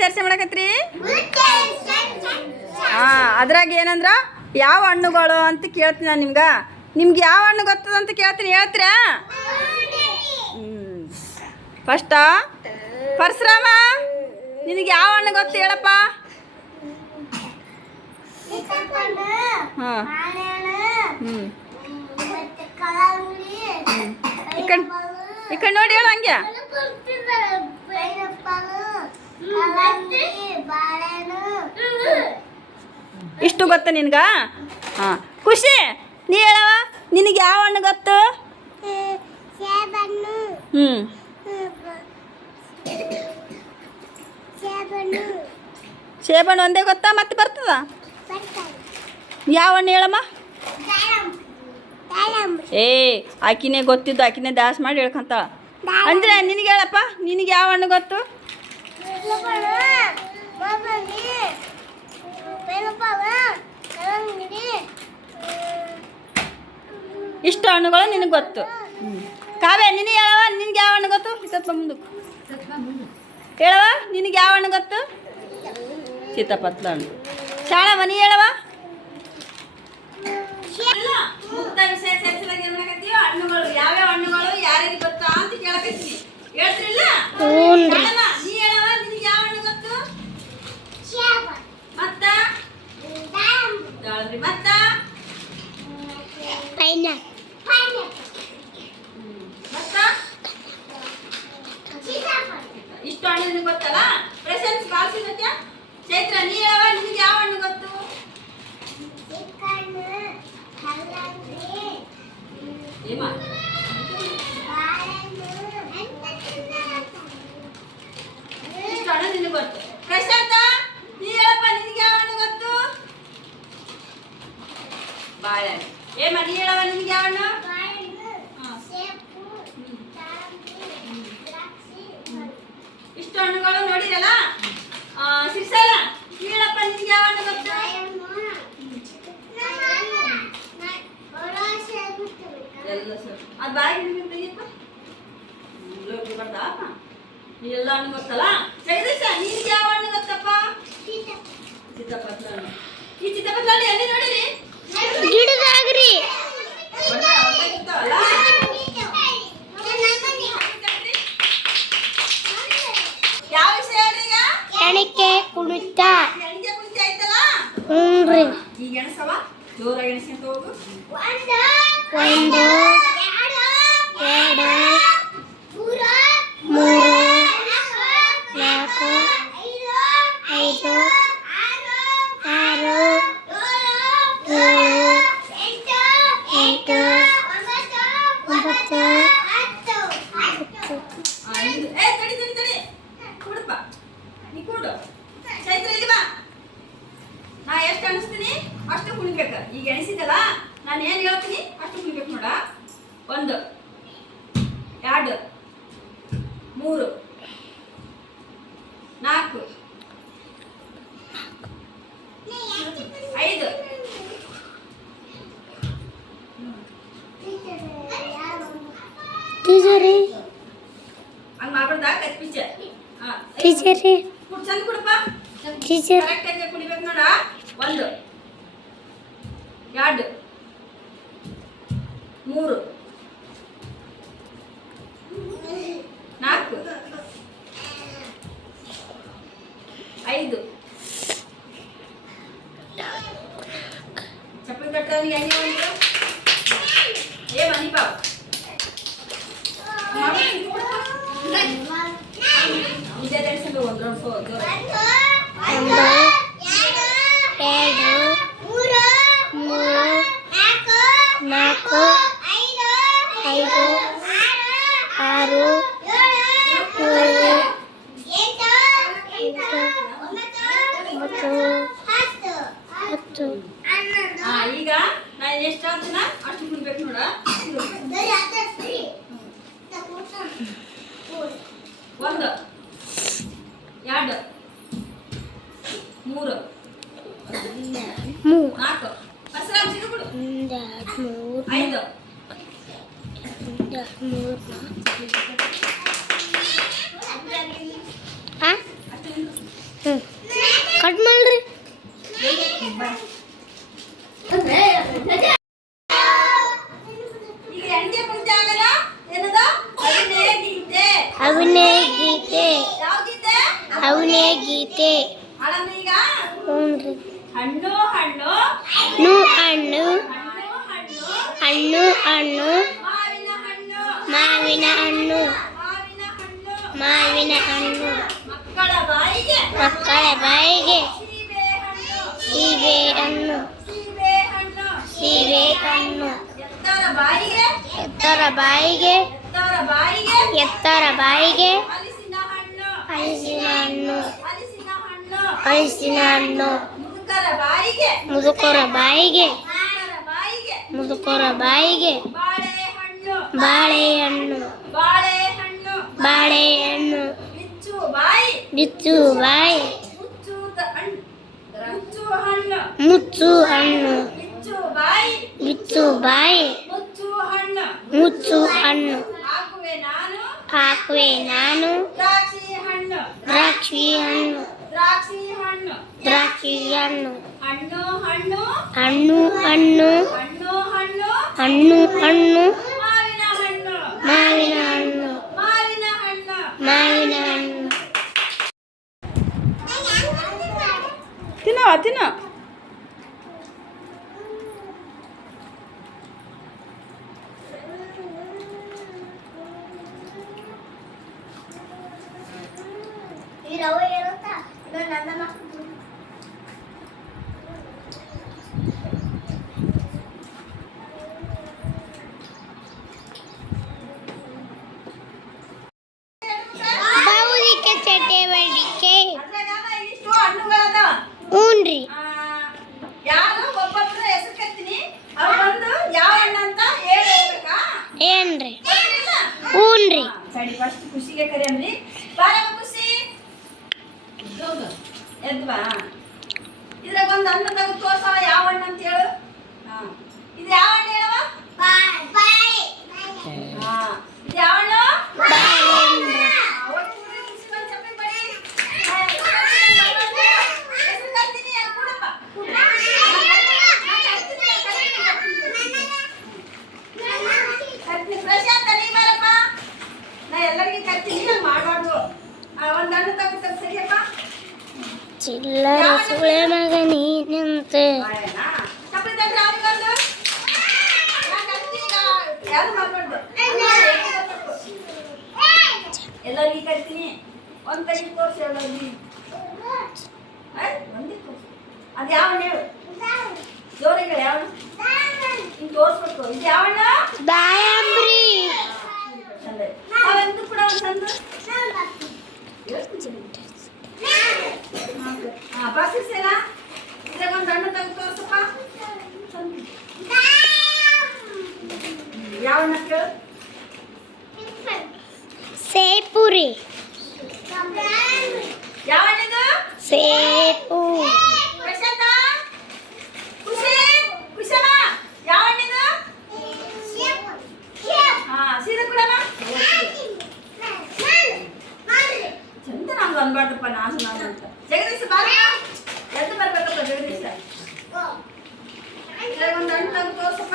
ಚರ್ಚೆ ಮಾಡಕತ್ರಿ? ಹಾ ಅದ್ರಾಗ ಏನಂದ್ರ ಯಾವ ಹಣ್ಣುಗಳು ಅಂತ ಕೇಳ್ತೀನಿ ನಾನು ನಿಮ್ಗೆ. ನಿಮ್ಗೆ ಯಾವ ಹಣ್ಣು ಗೊತ್ತದ ಅಂತ ಕೇಳ್ತೀನಿ ಹೇಳ್ತೀರಾ? ಫಸ್ಟ ಪರಶುರಾಮ ನಿನಗೆ ಯಾವ ಹಣ್ಣು ಗೊತ್ತು ಹೇಳಪ್ಪ? ಹಾಂ. ಹ್ಞೂ ಈ ಕಣ್ ನೋಡಿ ಹೇಳು ಹಂಗೆ. ಇಷ್ಟು ಗೊತ್ತ ನಿನ್ಗ? ಹಾಂ. ಖುಷಿ, ನೀ ಹೇಳವ ನಿನಗೆ ಯಾವ ಹಣ್ಣು ಗೊತ್ತು? ಹ್ಞೂ ಸೇಬಣ್ಣು ಒಂದೇ ಗೊತ್ತಾ? ಮತ್ತೆ ಬರ್ತದ? ಯಾವ ಹಣ್ಣು ಹೇಳಮ್ಮ? ಏ, ಆಕಿನೇ ಗೊತ್ತಿದ್ದು, ಆಕಿನೇ ದಾಸ್ ಮಾಡಿ ಹೇಳ್ಕೊಂತಾಳ. ಅಂದ್ರೆ ನಿನಗೆ ಹೇಳಪ್ಪ, ನಿನಗೆ ಯಾವ ಹಣ್ಣು ಗೊತ್ತು? ಇಷ್ಟು ಹಣ್ಣುಗಳು ನಿನಗೆ ಗೊತ್ತು. ಕಾವ್ಯ ನಿನಗೆ ಹೇಳವ ನಿನಗೆ ಯಾವ ಹಣ್ಣು ಗೊತ್ತು? ಸ್ವಲ್ಪ ಮುಂದಕ್ಕೆ. ಹೇಳವ ನಿನಗೆ ಯಾವ ಹಣ್ಣು ಗೊತ್ತು? ಸೀತಾಪತ್ಲ ಹಣ್ಣು. ಶಾಣವ ನೀ ಹೇಳವ ಮುಕ್ತ ವಿಷಯ ಚರ್ಚೆದಾಗ ಏನ್ ಮಾಡಕತ್ತೀವಿ ಹಣ್ಣುಗಳು ಯಾವ್ಯಾವ ಹಣ್ಣುಗಳು ಯಾರಿಗೆ ಗೊತ್ತಾ ಅಂತ ಕೇಳಕತ್ತೀನಿ. ಹೇಳ್ತಿರಿಲ್ಲ ಶಾಣವ್ವ, ನೀ ಹೇಳವ ನಿನಗೆ ಯಾವ ಹಣ್ಣು ಗೊತ್ತು ಮತ್ತ ದಾಳಂಬ್ರಿ ಮತ್ತ? ಮತ್ತ? ಇಷ್ಟು ಹಣ್ಣು ಗೊತ್ತಲ್ಲ? ಪ್ರೆಸೆನ್ಸ್ ಬಾಳ್ ಸಿಗತ್ಯಾ ಚೈತ್ರ ನೀ ಯಾವ ನಿನಗೆ ಯಾವ ಹಣ್ಣು ಗೊತ್ತು? ಏಮ ಇಷ್ಟು ಹಣ್ಣು ನಿನಗೆ ಗೊತ್ತು. ಪ್ರಶಾಂತ ಬಾಳೆಹಣ್ಣು. ಏ ನೀ ಹೇಳವ ಯಾವ ಹಣ್ಣು ಇಷ್ಟು ಹಣ್ಣುಗಳು ನೋಡಿರಲ್ಲ? ಆ, ಸಿರ್ಸಲ ನೀ ಹೇಳಪ್ಪ ನಿನಗೆ ಯಾವ ಹಣ್ಣು ಗೊತ್ತು? ಎಲ್ಲ ಸರ್. ಅದು ಬಾಯಿಗೆ ತೆಗಿಯಪ್ಪ? ನೀ ಎಲ್ಲ ಹಣ್ಣು ಗೊತ್ತಲ್ಲ? ಜಗದೀಶ ನಿನ್ಗೆ ಯಾವ ಹಣ್ಣು ಗೊತ್ತಪ್ಪ? ಚಿತ್ತಪತ್ರ ಹಣ್ಣು ಈ ಚಿತ್ತಪ್ಪ ಹಣ್ಣು ಎಲ್ಲಿ ನೋಡಿರಿ? ಗಿಡದಾಗ್ರಿ. ಎಣಿಕೆ ಕುಣಿತ. ಹ್ಞೂ ರೀ. ಒಂದು ಟೀಚರಿ ಚಂದ ಕೊಡಪ್ಪ ಟೀಚರ್ ನಾಲ್ಕು ಐದು ಆರು ಏಳು ಎಂಟು ಒಂಬತ್ತು ಹತ್ತು ಈಗ ನಾನು ಎಷ್ಟು ಹೇಳ್ತೀನ ಅಷ್ಟು ಕುಡ್ಬೇಕು ನೋಡ. ಒಂದು ಎರಡು ಮೂರು ಮೂರು ನಾಲ್ಕು. ಕಟ್ ಮಾಡ್ರಿ. ಅವನೇ ಗೀತೆ ಅವನೇ ಗೀತೆ ಹ್ಞೂ ರೀ ಹಣ್ಣು ಹಣ್ಣು. ಹಣ್ಣು ಹಣ್ಣು. ಹಣ್ಣು ಮಾವಿನ ಹಣ್ಣು. ಮಾವಿನ ಹಣ್ಣು. ಮಕ್ಕಳ ಬಾಯಿಗೆ. ಮಕ್ಕಳ ಬಾಯಿಗೆ. ಸೀಬೆ ಹಣ್ಣು. ಸೀಬೆ ಹಣ್ಣು. ಎತ್ತರ ಬಾಯಿಗೆ. ಎತ್ತರ ಬಾಯಿಗೆ. ಎತ್ತರ ಬಾಯಿಗೆ. ಹಲಸಿನ ಹಣ್ಣು. ಹಲಸಿನ ಹಣ್ಣು. ಹಲಸಿನ ಹಣ್ಣು. ಮುದುಕರ ಬಾಯಿಗೆ. ಮುದುಕರ ಬಾಯಿಗೆ. ಬಾಳೆಹಣ್ಣು ಬಾಳೆಹಣ್ಣು ಬಿಚ್ಚು ಬಾಯಿ. ಮುಚ್ಚು ಹಣ್ಣು. ಬಿಚ್ಚು ಬಾಯಿ. ಮುಚ್ಚು ಹಣ್ಣು. ಹಾಕುವೆ ನಾನು. ದ್ರಾಕ್ಷಿ ಹಣ್ಣು. ದ್ರಾಕ್ಷಿ ಹಣ್ಣು. ದ್ರಾಕ್ಷಿ ಹಣ್ಣು. ದ್ರಾಕ್ಷಿ ಹಣ್ಣು. ಹಣ್ಣು ಹಣ್ಣು. ಹಣ್ಣು ಹಣ್ಣು. ಹಣ್ಣು ಹಣ್ಣು. ಹಣ್ಣು ಹಣ್ಣು. ಮಾವಿನ ಹಣ್ಣು. ಮಾವಿನ ಹಣ್ಣು. ಮಾವಿನ ಹಣ್ಣು. ಮಾವಿನ ಹಣ್ಣು ತಿನ್ನೋ ತಿನ್ನೋ. 啊点 ಎಲ್ಲರಿಗೂ ಕರ್ತೀನಿ ಒಂದು ತೆಗಿ ತೋರಿಸಿ ಎಲ್ಲರಿಗೂ ಒಂದೇ ತೋರಿಸಿ. ಅದು ಯಾವ ಹಣ್ಣು ಹೇಳು? ಜೋರಿಗೆ ಹೇಳು, ಯಾವ ಹಿಂಗೆ ತೋರಿಸ್ಬೇಕು. ಇದು ಯಾವಣ್ಣ? ದಾಯಂಬ್ರಿ. ಅವಂದು ಕೂಡ ಒಂದು ತಂದು? ಹಾಂ ಬಾಸಿಸಲ್ಲ ಇದ್ರಾಗ ಒಂದು ಹಣ್ಣು ತೆಗೆದು ತೋರಿಸಪ್ಪ ಯಾವ ಹಣ್ಣು ಕೇಳು ಸೇಪುರಿ ಯಾವ ಹಣ್ಣಿದು ಸೇಪು ಪ್ರಶಾಂತ ಖುಷಿ ಖುಷಮ್ಮ ಯಾವ ಹಣ್ಣಿದು ಹಾಂ ಸೀರೆ ಕೊಡಮ್ಮ ಚಂದ ನಮ್ಗೆ ಅನ್ಬಾರ್ದಪ್ಪ ನಾನು ನಾನು ಅಂತ. ಜಗದೀಶ ಬಾರ ಎದ್ದು ಬರ್ಬೇಕಪ್ಪ ಜಗದೀಶ. ಇದ್ರಾಗ ಒಂದು ಹಣ್ಣು ತೆಗೆದು ತೋರ್ಸಪ್ಪ.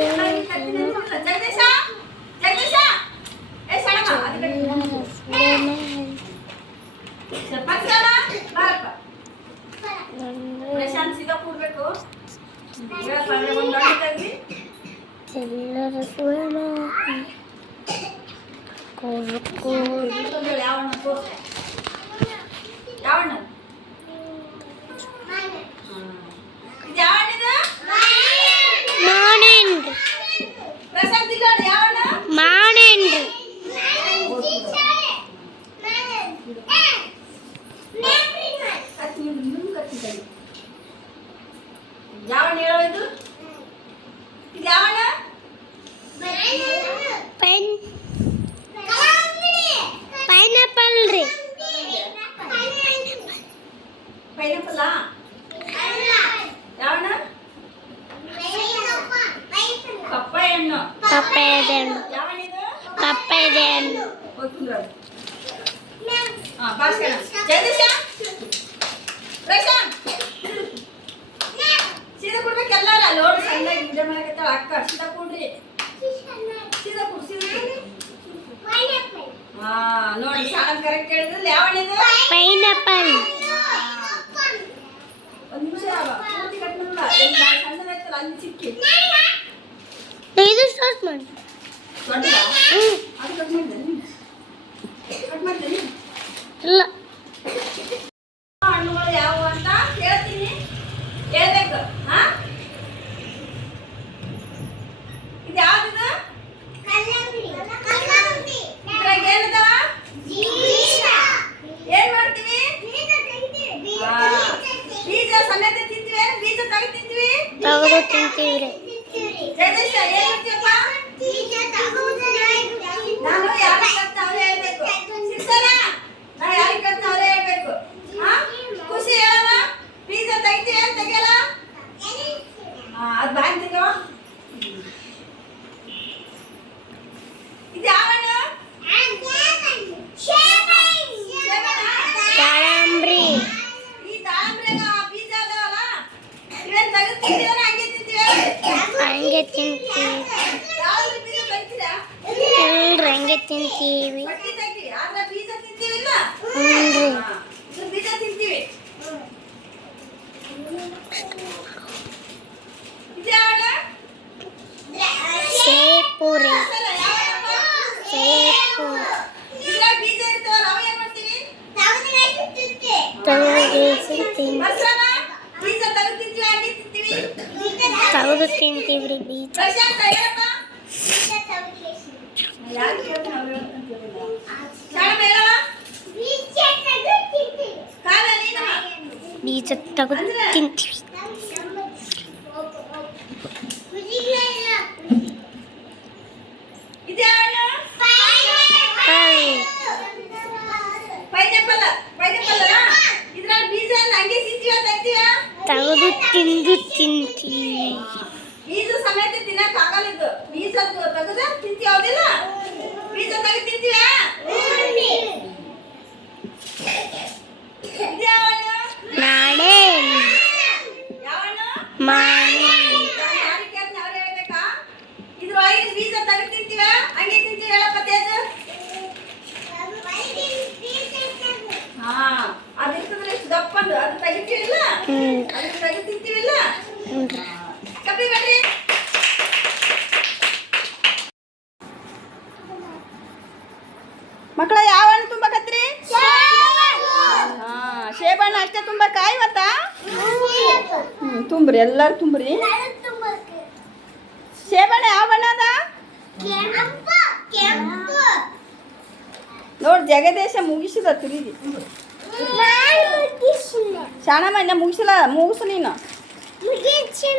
ചില്ലറ കോഴിക്കോട് ಯಾವ ನೀರು ಇದು ಯಾವ ಪೈನ್ ಪೈನಾಪಲ್ ರೀ ಪೈನಾಪಲ್ ಪಪ್ಪಾಯ ಹಣ್ಣು ಪಪ್ಪಾಯ ಹಣ್ಣು ಪಪ್ಪಾಯ ಹಣ್ಣು ಜಲ್ದಿ ದಾಳಂಬ್ರಿ ಈ ದಾಳಂಬ್ರಿಗ ಬೀಜ ಅದಾವಲ್ಲ ಇವೇನ್ ತೆಗೆದು ತಿಂದಿವಲ್ಲ ರಂಗೆ ತಿಂತೀವಿ ಸೇಪುರಿ ಸೇಪು ತಿಂತೀವಿ 잡아볼게요, 우리 미자. 미쳤다고 찐티비 ತಿಂದು ತಿಂತೀವಿ ಬೀಜ ಸಮೇತ ತಿನ್ನಕ್ ಆಗಲ್ಲ ಇದು. ಬೀಜ ತೆಗೆದ ತಿಂತೀವಿ ಹೌದಿಲ್ಲ? ಬೀಜ ತೆಗೆದು ತಿಂತೀವ ನಾಳೆ. ಮಾಣೆ ಇದ್ರೊಳಗೆ ಬೀಜ ತೆಗೆದು ತಿಂತೀವ ಹಂಗೆ ತಿಂತೀವಿ ಹೇಳಪ್ಪತ್ತೆ ಅದು ಹಾ ಅದಿರ್ತದ್ರೆ ಎಷ್ಟು ದಪ್ಪಂದು ಅದು ತೆಗಿತೀವಿ ತುಂಬ್ರಿ ಎಲ್ಲಾರು ತುಂಬ್ರಿ ಸೇಬಣ್ಣ ಯಾವ ಬಣ್ಣದ ನೋಡಿ ಜಗದೇಶ ಮುಗಿಸಿದ ತಿರುಗಿ ಶಾಣಮ್ಮ ಇನ್ನ ಮುಗಿಸಿಲ್ಲ ಮುಗಿಸು ನೀನು ಮುಗಿಸಿ